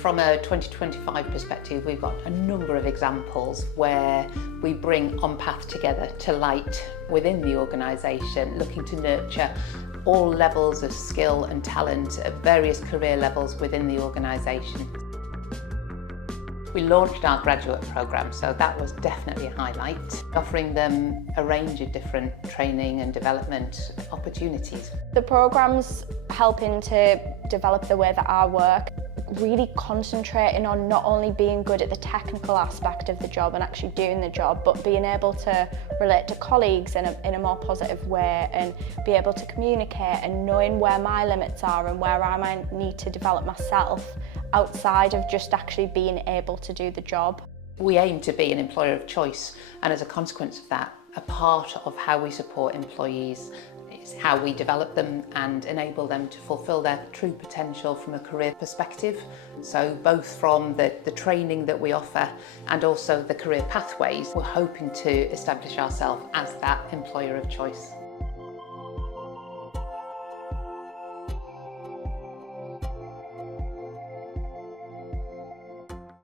From a 2025 perspective, we've got a number of examples where we bring OnPath together to light within the organisation, looking to nurture all levels of skill and talent at various career levels within the organisation. We launched our graduate programme, so that was definitely a highlight, offering them a range of different training and development opportunities. The programme's helping to develop the way that I work, really concentrating on not only being good at the technical aspect of the job and actually doing the job, but being able to relate to colleagues in a more positive way and be able to communicate and knowing where my limits are and where I might need to develop myself outside of just actually being able to do the job. We aim to be an employer of choice, and as a consequence of that, a part of how we support employees is how we develop them and enable them to fulfil their true potential from a career perspective. So both from the training that we offer and also the career pathways, we're hoping to establish ourselves as that employer of choice.